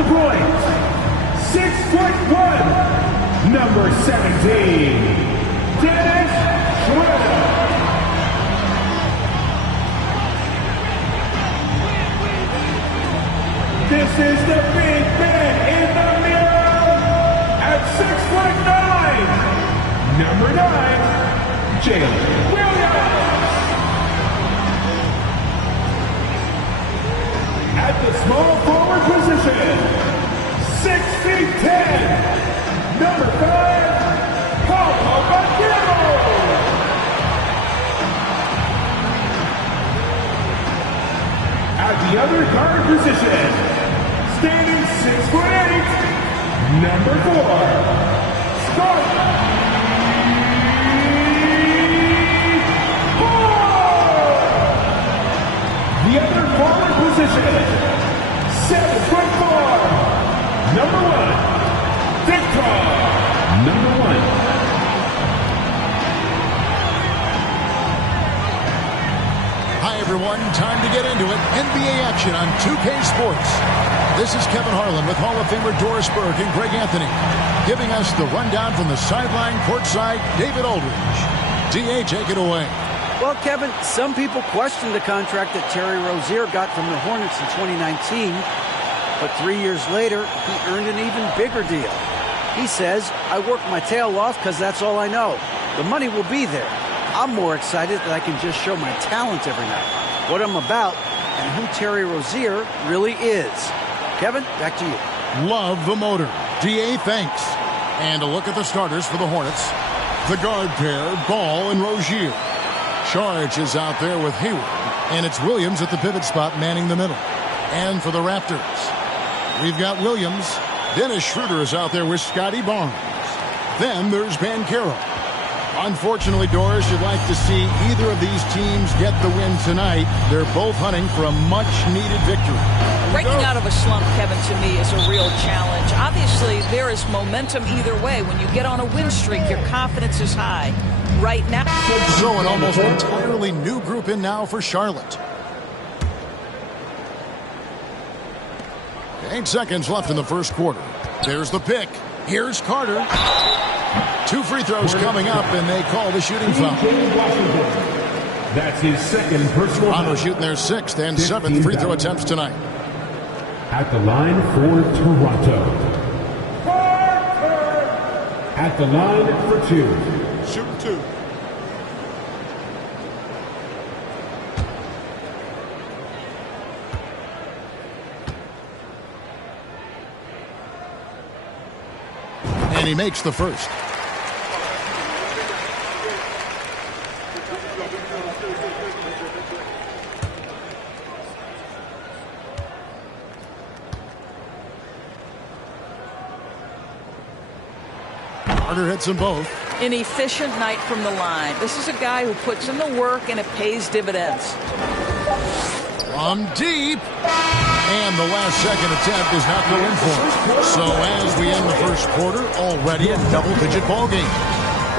the point, 6'1", number 17, Dennis Schroeder. This is the big man in the mirror at 6'9", number 9, Jalen Williams. At the small forward position, 6'10", number 5, Paulo Banchero. At the other guard position, standing 6'8", number 4, Scott Moore. The other forward position, 7'4", number 1, Victor, number 1. Hi everyone, time to get into it. NBA action on 2K Sports. This is Kevin Harlan with Hall of Famer Doris Burke and Greg Anthony, giving us the rundown from the sideline courtside, David Aldridge. DA, take it away. Well, Kevin, some people question the contract that Terry Rozier got from the Hornets in 2019, but 3 years later, he earned an even bigger deal. He says, I work my tail off because that's all I know. The money will be there. I'm more excited that I can just show my talent every night, what I'm about, and who Terry Rozier really is. Kevin, back to you. Love the motor. DA, thanks. And a look at the starters for the Hornets. The guard pair, Ball and Rozier. Charge is out there with Hayward, and it's Williams at the pivot spot manning the middle. And for the Raptors, we've got Williams. Dennis Schroeder is out there with Scotty Barnes. Then there's Banchero. Unfortunately, Doris, you'd like to see either of these teams get the win tonight. They're both hunting for a much-needed victory. Breaking out of a slump, Kevin, to me is a real challenge. Obviously, there is momentum either way. When you get on a win streak, your confidence is high. Right now. So an almost entirely new group in now for Charlotte. 8 seconds left in the first quarter. There's the pick. Here's Carter. 2 free throws coming up, and they call the shooting foul. That's his second personal. Toronto shooting their 6th and 7th free throw attempts tonight. At the line for Toronto. At the line for 2. Shooting 2. And he makes the first. Carter hits them both. An efficient night from the line. This is a guy who puts in the work and it pays dividends. From deep. And the last second attempt does not go in for him. So as we end the first quarter, already a double-digit ball game.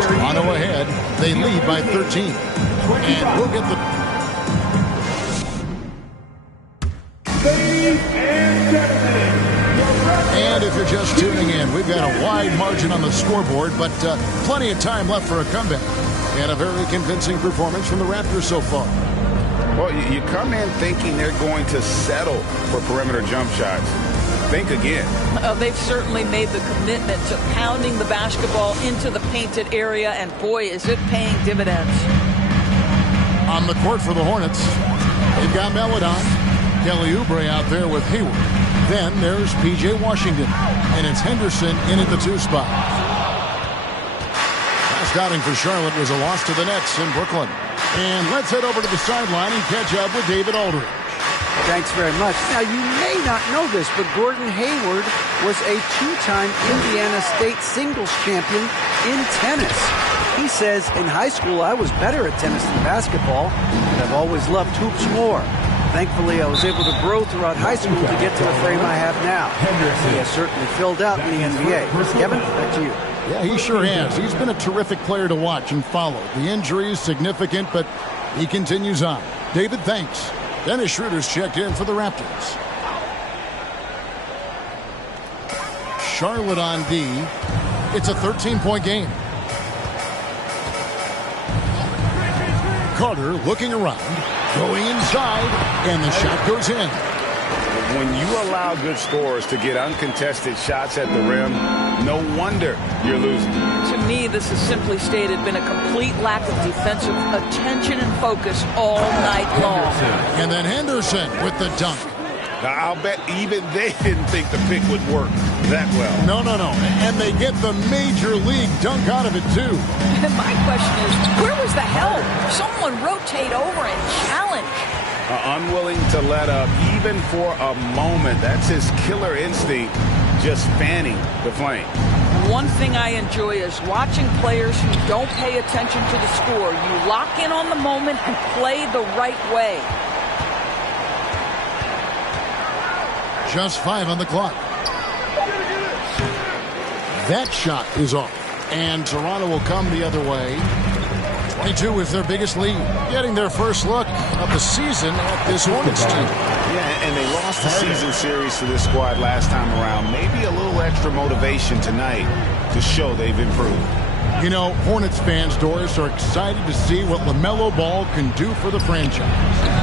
Toronto ahead. They lead by 13. And we'll get the... Ladies and gentlemen, and if you're just tuning in, we've got a wide margin on the scoreboard, but plenty of time left for a comeback. And a very convincing performance from the Raptors so far. Well, you come in thinking they're going to settle for perimeter jump shots. Think again. They've certainly made the commitment to pounding the basketball into the painted area, and boy, is it paying dividends. On the court for the Hornets, they've got Melodon. Kelly Oubre out there with Hayward. Then there's P.J. Washington, and it's Henderson in at the 2 spot. Last outing for Charlotte was a loss to the Nets in Brooklyn. And let's head over to the sideline and catch up with David Aldridge. Thanks very much. Now, you may not know this, but Gordon Hayward was a 2-time Indiana State singles champion in tennis. He says, in high school, I was better at tennis than basketball, but I've always loved hoops more. Thankfully, I was able to grow throughout high school to get to the frame I have now. He has certainly filled out in the NBA. Kevin, back to you. Yeah, he sure has. He's been a terrific player to watch and follow. The injury is significant, but he continues on. David, thanks. Dennis Schroeder's checked in for the Raptors. Charlotte on D. It's a 13-point game. Carter looking around, going inside, and the shot goes in. When you allow good scorers to get uncontested shots at the rim, no wonder you're losing. To me, this has simply stated been a complete lack of defensive attention and focus all night long. And then Henderson with the dunk. Now, I'll bet even they didn't think the pick would work that well. No. And they get the major league dunk out of it, too. My question is, where was the help? Someone rotate over and challenge. Unwilling to let up even for a moment. That's his killer instinct, just fanning the flame. One thing I enjoy is watching players who don't pay attention to the score. You lock in on the moment and play the right way. Just 5 on the clock. That shot is off. And Toronto will come the other way. 22 is their biggest lead. Getting their first look of the season at this Hornets team. Yeah, and they lost the season series to this squad last time around. Maybe a little extra motivation tonight to show they've improved. You know, Hornets fans, Doris, are excited to see what LaMelo Ball can do for the franchise.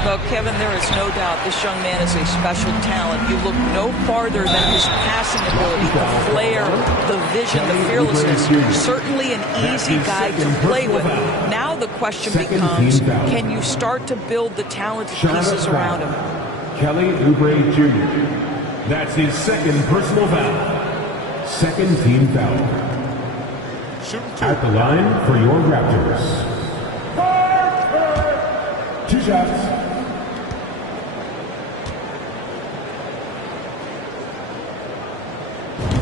Well, Kevin, there is no doubt this young man is a special talent. You look no farther than his passing ability, the flair, the vision, the fearlessness. Certainly an easy guy to play with. Now the question becomes, can you start to build the talented pieces around him? Kelly Oubre Jr. That's his second personal foul. Second team foul. At the line for your Raptors. 2 shots.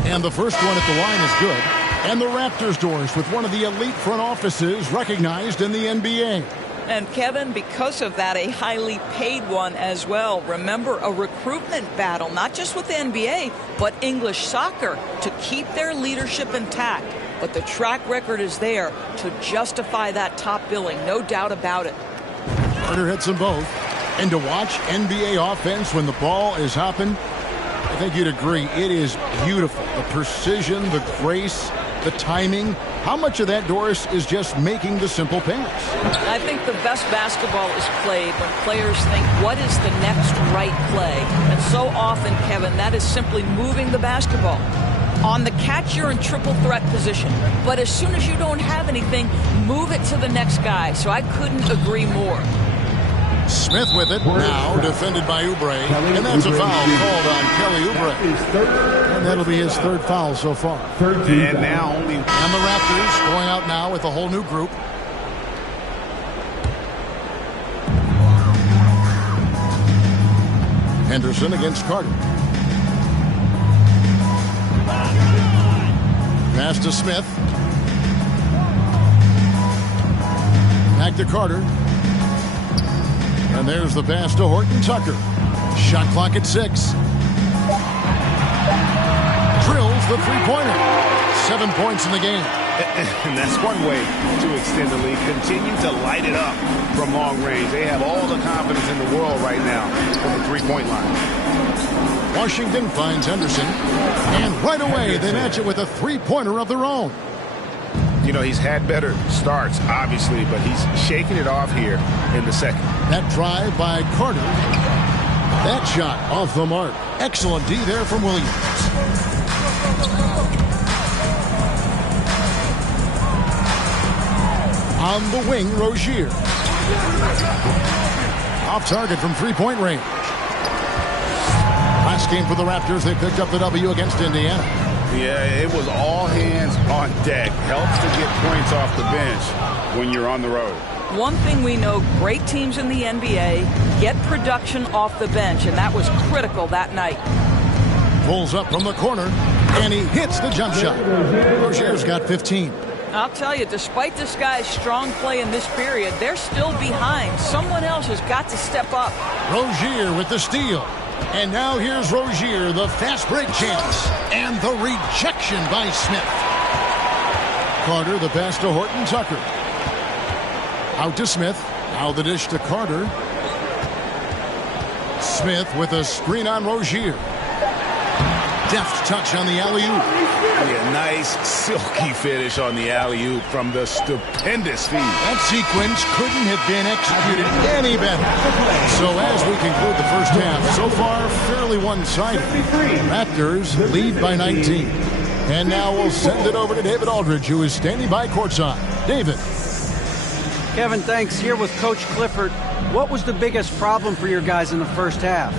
And the first one at the line is good. And the Raptors, Doris, with one of the elite front offices recognized in the NBA. And Kevin, because of that, a highly paid one as well. Remember, a recruitment battle, not just with the NBA, but English soccer to keep their leadership intact. But the track record is there to justify that top billing, no doubt about it. Carter hits them both. And to watch NBA offense when the ball is hopping, I think you'd agree, it is beautiful. The precision, the grace, the timing. How much of that, Doris, is just making the simple pass? I think the best basketball is played when players think, what is the next right play? And so often, Kevin, that is simply moving the basketball. On the catch, you're in triple threat position. But as soon as you don't have anything, move it to the next guy. So I couldn't agree more. Smith with it, now defended by Oubre. And that's a foul called on Kelly Oubre. And that'll be his third foul so far. And now only... And the Raptors going out now with a whole new group. Henderson against Carter. Pass to Smith. Back to Carter. And there's the pass to Horton Tucker. Shot clock at 6. Drills the three-pointer. 7 points in the game. And that's one way to extend the lead. Continue to light it up from long range. They have all the confidence in the world right now from the three-point line. Washington finds Henderson. And right away, they match it with a three-pointer of their own. You know, he's had better starts, obviously, but he's shaking it off here in the second. That drive by Carter. That shot off the mark. Excellent D there from Williams. On the wing, Rozier. Off target from three-point range. Last game for the Raptors, they picked up the W against Indiana. Yeah, it was all hands on deck. Helps to get points off the bench when you're on the road. One thing we know, great teams in the NBA get production off the bench, and that was critical that night. Pulls up from the corner, and he hits the jump shot. Rozier's got 15. I'll tell you, despite this guy's strong play in this period, they're still behind. Someone else has got to step up. Rozier with the steal. And now here's Rozier, the fast break chance. And the rejection by Smith. Carter, the pass to Horton Tucker. Out to Smith. Now the dish to Carter. Smith with a screen on Rozier. Deft touch on the alley-oop. Yeah, nice silky finish on the alley-oop from the stupendous feed. That sequence couldn't have been executed any better. So as we conclude the first half, so far fairly one-sided. Raptors lead by 19. And now we'll send it over to David Aldridge, who is standing by courtside. David. Kevin, thanks. Here with Coach Clifford. What was the biggest problem for your guys in the first half?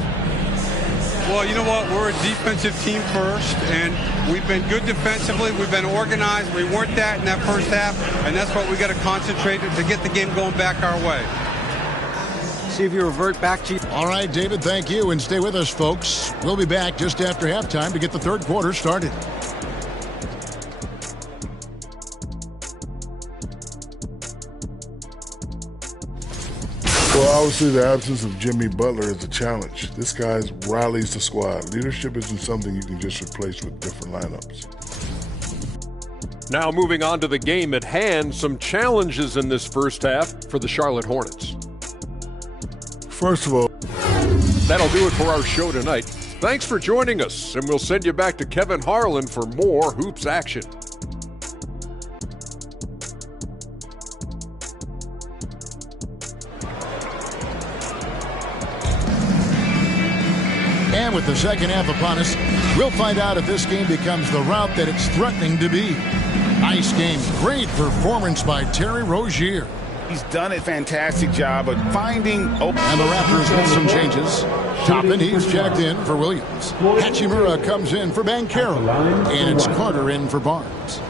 Well, you know what? We're a defensive team first, and we've been good defensively. We've been organized. We weren't that in that first half, and that's what we got to concentrate to get the game going back our way. See if you revert back to you. All right, David, thank you, and stay with us, folks. We'll be back just after halftime to get the third quarter started. Well, obviously the absence of Jimmy Butler is a challenge. This guy rallies the squad. Leadership isn't something you can just replace with different lineups. Now moving on to the game at hand, some challenges in this first half for the Charlotte Hornets. First of all, that'll do it for our show tonight. Thanks for joining us, and we'll send you back to Kevin Harlan for more hoops action. And with the second half upon us, we'll find out if this game becomes the route that it's threatening to be. Nice game. Great performance by Terry Rozier. He's done a fantastic job of finding open. And the Raptors with some changes. Toppin, he's jacked in for Williams. Hachimura comes in for Banchero. And it's Carter in for Barnes.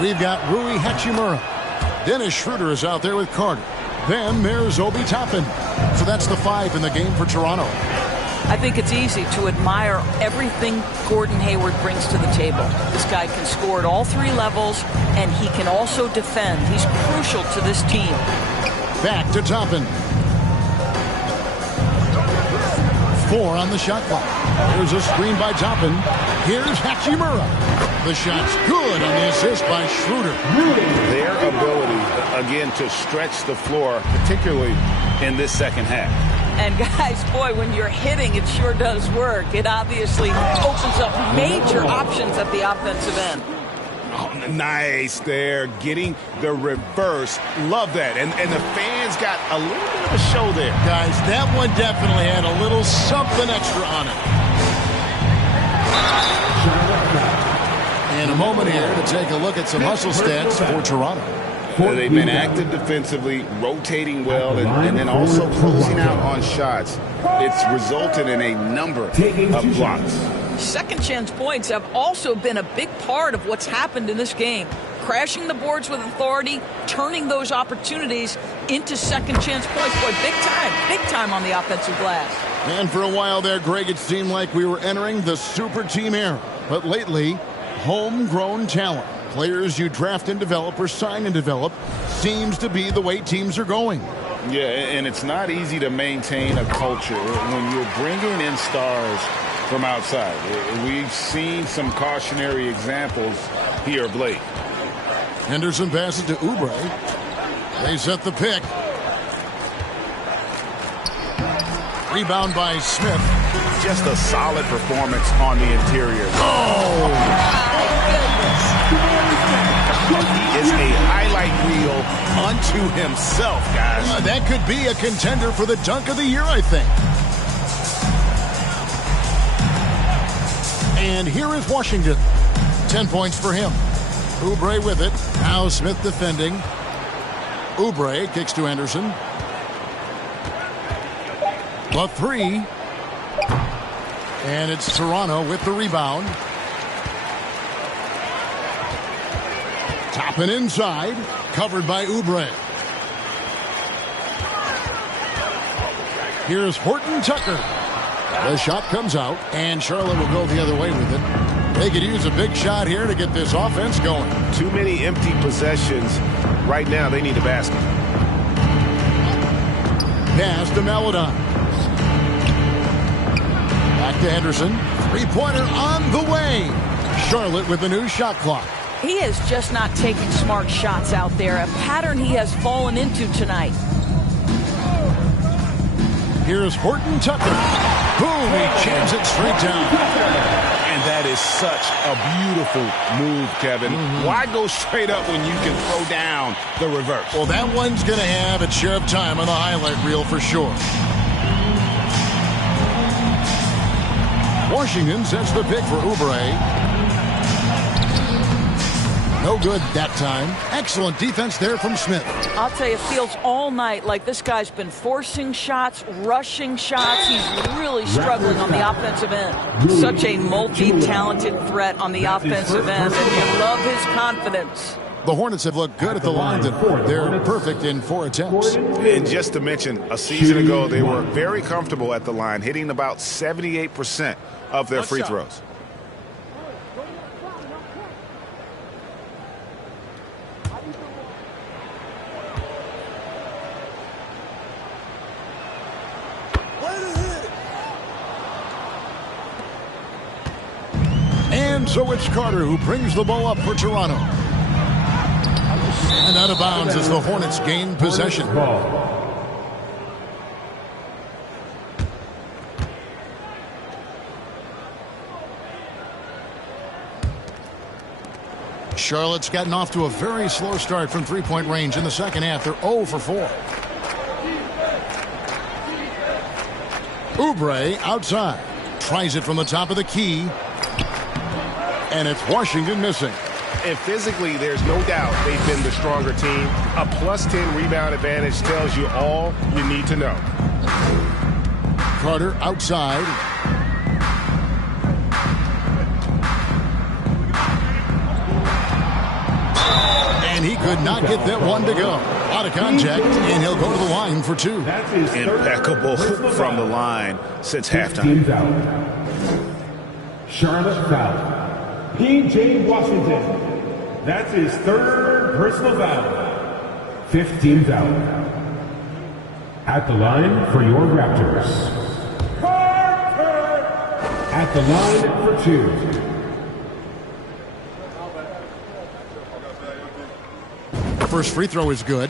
We've got Rui Hachimura. Dennis Schroeder is out there with Carter. Then there's Obi Toppin. So that's the 5 in the game for Toronto. I think it's easy to admire everything Gordon Hayward brings to the table. This guy can score at all 3 levels, and he can also defend. He's crucial to this team. Back to Toppin. 4 on the shot clock. There's a screen by Toppin. Here's Hachimura. The shot's good on the assist by Schroeder. Their ability, again, to stretch the floor, particularly in this second half. And guys, boy, when you're hitting, it sure does work. It obviously opens up major options at the offensive end. Oh, nice there, getting the reverse. Love that. And the fans got a little bit of a show there. Guys, that one definitely had a little something extra on it. In a moment here to take a look at some hustle stats for Toronto. They've been active defensively, rotating well, and then also closing out on shots. It's resulted in a number of blocks. Second chance points have also been a big part of what's happened in this game. Crashing the boards with authority, turning those opportunities into second chance points. Boy, big time on the offensive glass. And for a while there, Greg, it seemed like we were entering the super team era. But lately, homegrown talent. Players you draft and develop or sign and develop seems to be the way teams are going. Yeah, and it's not easy to maintain a culture when you're bringing in stars from outside. We've seen some cautionary examples here of late. Henderson passes to Oubre. They set the pick. Rebound by Smith. Just a solid performance on the interior. Oh! He is a highlight reel unto himself, guys. That could be a contender for the dunk of the year, I think. And here is Washington. 10 points for him. Oubre with it. Now Smith defending. Oubre kicks to Anderson. A 3. And it's Toronto with the rebound. Toppin inside, covered by Oubre. Here's Horton Tucker. The shot comes out, and Charlotte will go the other way with it. They could use a big shot here to get this offense going. Too many empty possessions. Right now, they need a basket. Pass to Maladon. Back to Henderson. Three-pointer on the way. Charlotte with the new shot clock. He is just not taking smart shots out there, a pattern he has fallen into tonight. Here's Horton Tucker. Boom, he jams it straight down. And that is such a beautiful move, Kevin. Why go straight up when you can throw down the reverse? Well, that one's going to have its share of time on the highlight reel for sure. Washington sets the pick for Oubre. No good that time. Excellent defense there from Smith. I'll tell you, it feels all night like this guy's been forcing shots, rushing shots. He's really struggling on the offensive end. Such a multi-talented threat on the offensive end, and you love his confidence. The Hornets have looked good at the line tonight. They're perfect in 4 attempts. And just to mention, a season ago, they were very comfortable at the line, hitting about 78% of their free throws. And so it's Carter who brings the ball up for Toronto. And out of bounds as the Hornets gain possession. Charlotte's gotten off to a very slow start from three-point range in the second half. They're 0 for 4. Oubre outside. Tries it from the top of the key. And it's Washington missing. And physically, there's no doubt they've been the stronger team. A +10 rebound advantage tells you all you need to know. Carter outside. And he could not get that one to go. Out of contact, and he'll go to the line for 2. Impeccable from the line since halftime. Charlotte foul. P.J. Washington. That's his 3rd personal foul. 15th foul. At the line for your Raptors. Carter! At the line for 2. First free throw is good.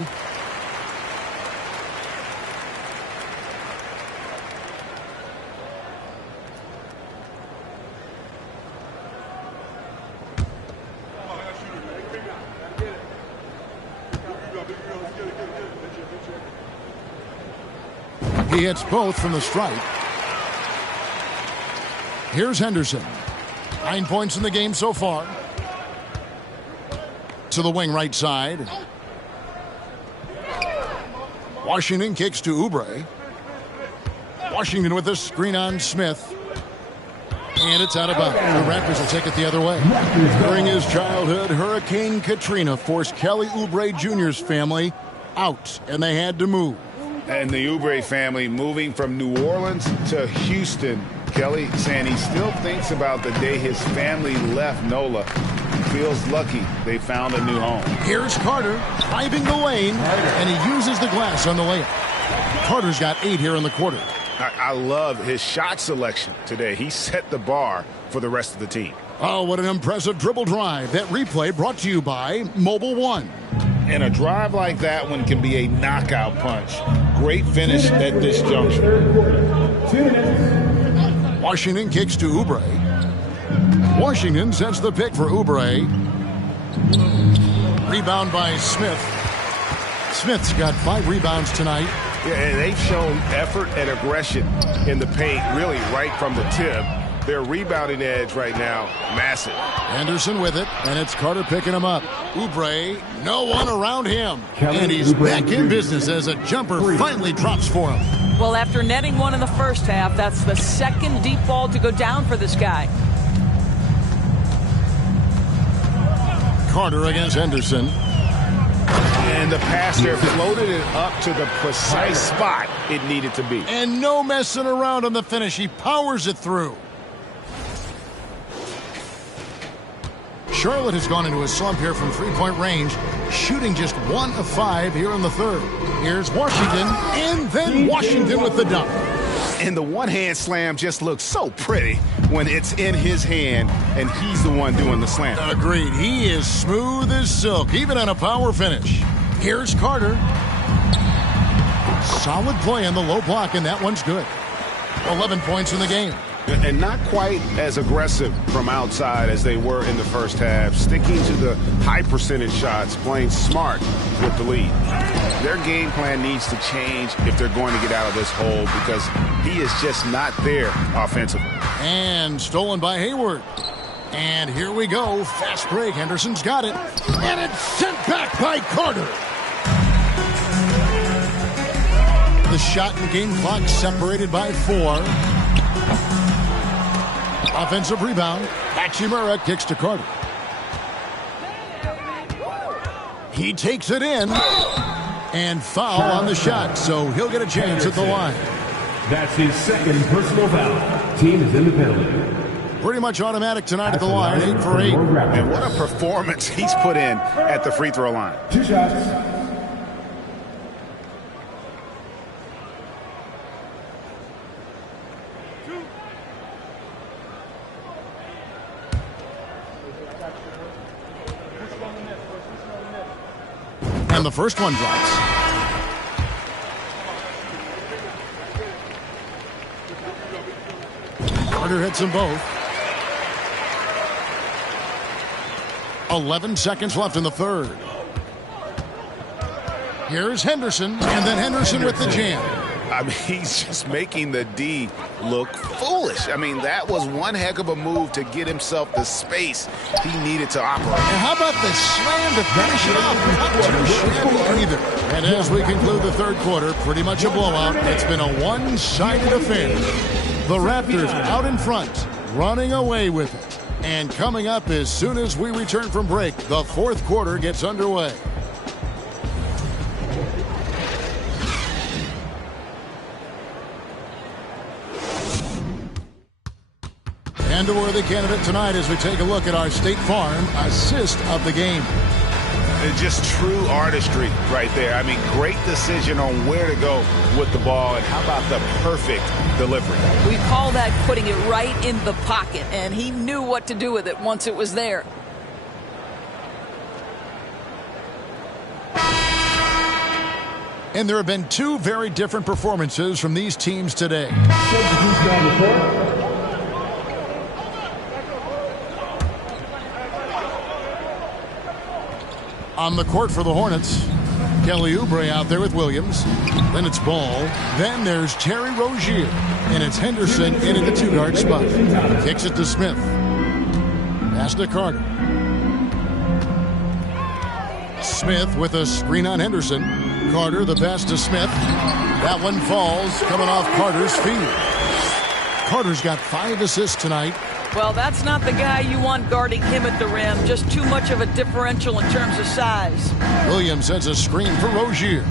He hits both from the stripe. Here's Henderson. 9 points in the game so far. To the wing right side. Washington kicks to Oubre. Washington with a screen on Smith. And it's out of bounds. The Raptors will take it the other way. During his childhood, Hurricane Katrina forced Kelly Oubre Jr.'s family out, and they had to move. And the Oubre family moving from New Orleans to Houston. Kelly saying he still thinks about the day his family left NOLA. Feels lucky they found a new home. Here's Carter driving the lane, and he uses the glass on the layup. Carter's got 8 here in the quarter. I love his shot selection today. He set the bar for the rest of the team. Oh, what an impressive dribble drive. That replay brought to you by Mobile One. And a drive like that one can be a knockout punch. Great finish at this juncture. Washington kicks to Oubre. Washington sets the pick for Oubre. Rebound by Smith. Smith's got 5 rebounds tonight. Yeah, and they've shown effort and aggression in the paint, really right from the tip. Their rebounding edge right now, massive. Anderson with it, and it's Carter picking him up. Oubre, no one around him. And he's back in business as a jumper finally drops for him. Well, after netting one in the first half, that's the 2nd deep ball to go down for this guy. Carter against Henderson. And the pass there floated it up to the precise spot it needed to be. And no messing around on the finish. He powers it through. Charlotte has gone into a slump here from three-point range, shooting just 1 of 5 here in the third. Here's Washington, and then Washington with the dunk. And the one-hand slam just looks so pretty when it's in his hand and he's the one doing the slam. Agreed. He is smooth as silk, even on a power finish. Here's Carter. Solid play on the low block, and that one's good. 11 points in the game. And not quite as aggressive from outside as they were in the first half, sticking to the high percentage shots, playing smart with the lead. Their game plan needs to change if they're going to get out of this hole because he is just not there offensively. And stolen by Hayward. And here we go. Fast break. Henderson's got it. And it's sent back by Carter. The shot and game clock separated by 4. Offensive rebound. Hachimura kicks to Carter. He takes it in. And foul on the shot, so he'll get a chance at the line. That's his second personal foul. Team is in the penalty. Pretty much automatic tonight at the line, 8 for 8. And what a performance he's put in at the free throw line. 2 shots. And the first one drops. Carter hits them both. 11 seconds left in the third. Here's Henderson, and then Henderson with the jam. I mean, he's just making the D look foolish. I mean, that was one heck of a move to get himself the space he needed to operate. And how about the slam to finish it off? Not too shabby either. And as we conclude the third quarter, pretty much a blowout. It's been a one-sided affair. The Raptors out in front, running away with it. And coming up as soon as we return from break, the fourth quarter gets underway. And a worthy candidate tonight as we take a look at our State Farm assist of the game. It's just true artistry right there. I mean, great decision on where to go with the ball, and how about the perfect delivery? We call that putting it right in the pocket, and he knew what to do with it once it was there. And there have been 2 very different performances from these teams today. On the court for the Hornets, Kelly Oubre out there with Williams. Then it's Ball. Then there's Terry Rozier. And it's Henderson in at the 2-guard spot. Kicks it to Smith. Pass to Carter. Smith with a screen on Henderson. Carter, the pass to Smith. That one falls, coming off Carter's feet. Carter's got 5 assists tonight. Well, that's not the guy you want guarding him at the rim. Just too much of a differential in terms of size. Williams sends a screen for Rozier.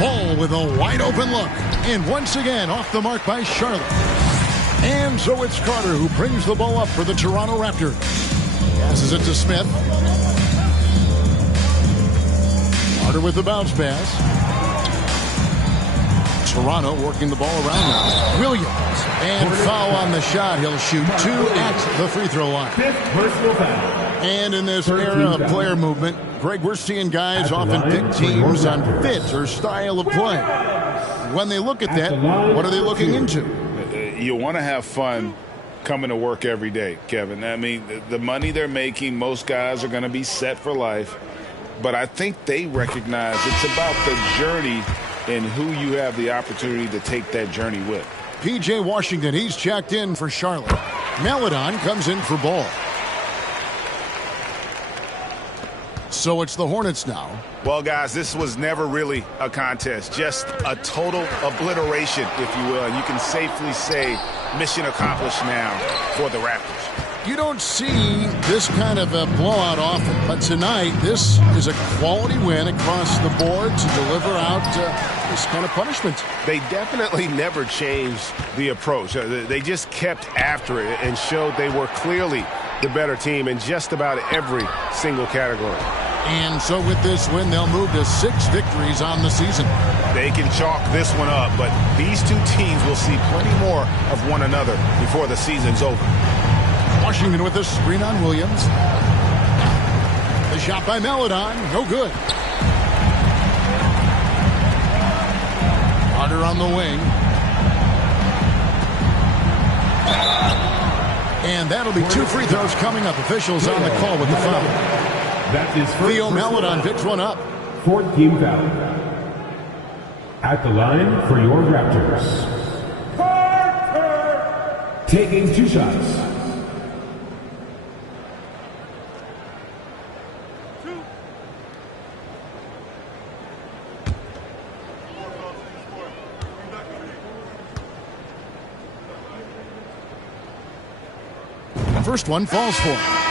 Ball with a wide open look. And once again, off the mark by Charlotte. And so it's Carter who brings the ball up for the Toronto Raptors. Passes it to Smith. Carter with the bounce pass. Toronto working the ball around now. Williams. And foul on the shot. He'll shoot 2 at the free throw line. And in this era of player movement, Greg, we're seeing guys often pick teams on fit or style of play. When they look at that, what are they looking into? You want to have fun coming to work every day, Kevin. I mean, the money they're making, most guys are going to be set for life. But I think they recognize it's about the journey and who you have the opportunity to take that journey with. P.J. Washington, he's checked in for Charlotte. Maladon comes in for Ball. So it's the Hornets now. Well, guys, this was never really a contest, just a total obliteration, if you will. And you can safely say mission accomplished now for the Raptors. You don't see this kind of a blowout often, but tonight this is a quality win across the board to deliver out this kind of punishment. They definitely never changed the approach. They just kept after it and showed they were clearly the better team in just about every single category. And so with this win, they'll move to 6 victories on the season. They can chalk this one up, but these 2 teams will see plenty more of one another before the season's over. Washington with a screen on Williams. The shot by Maladon, no good. Carter on the wing. And that'll be 2 free throws coming up. Officials on the call with the foul. That's his first. Theo Maledon picks one up. 4th team foul. At the line for your Raptors. Carter! Taking 2 shots. The first one falls for him.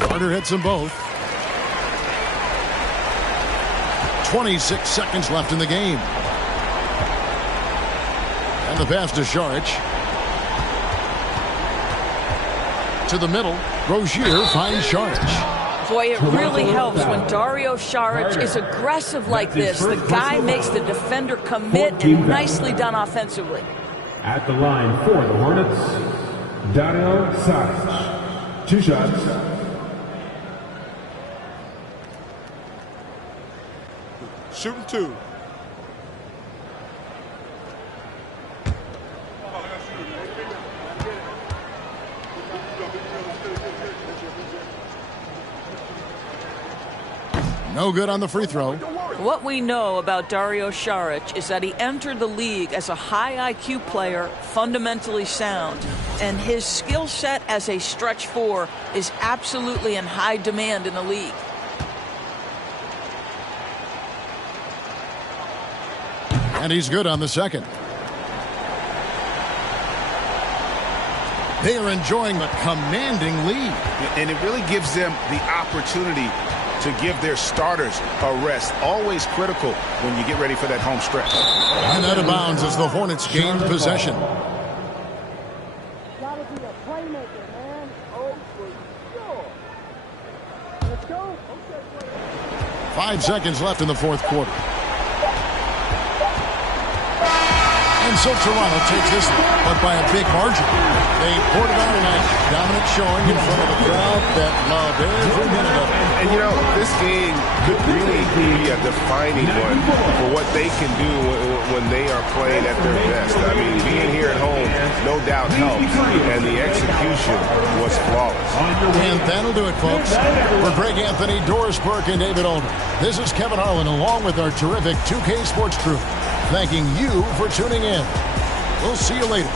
Carter hits them both. 26 seconds left in the game. And the pass to Saric. To the middle. Rozier finds Saric. Boy, it really helps when Dario Saric is aggressive like this. The guy makes the defender commit, and nicely done offensively. At the line for the Hornets, Dario Saric. 2 shots. Shooting 2. No good on the free throw. What we know about Dario Saric is that he entered the league as a high IQ player, fundamentally sound, and his skill set as a stretch 4 is absolutely in high demand in the league. And he's good on the second. They are enjoying a commanding lead. And it really gives them the opportunity to give their starters a rest. Always critical when you get ready for that home stretch. And out of bounds as the Hornets gain possession. Gotta be a playmaker, man. Oh, for sure. Let's go. 5 seconds left in the 4th quarter. And so Toronto takes this one, but by a big margin. They poured it on tonight. Dominant showing in front of a crowd that loved every minute of it. And you know, this game could really be a defining one for what they can do when they are playing at their best. I mean, being here at home, no doubt helps. And the execution was flawless. And that'll do it, folks. For Greg Anthony, Doris Burke, and David Alden, this is Kevin Harlan along with our terrific 2K Sports crew, thanking you for tuning in. We'll see you later.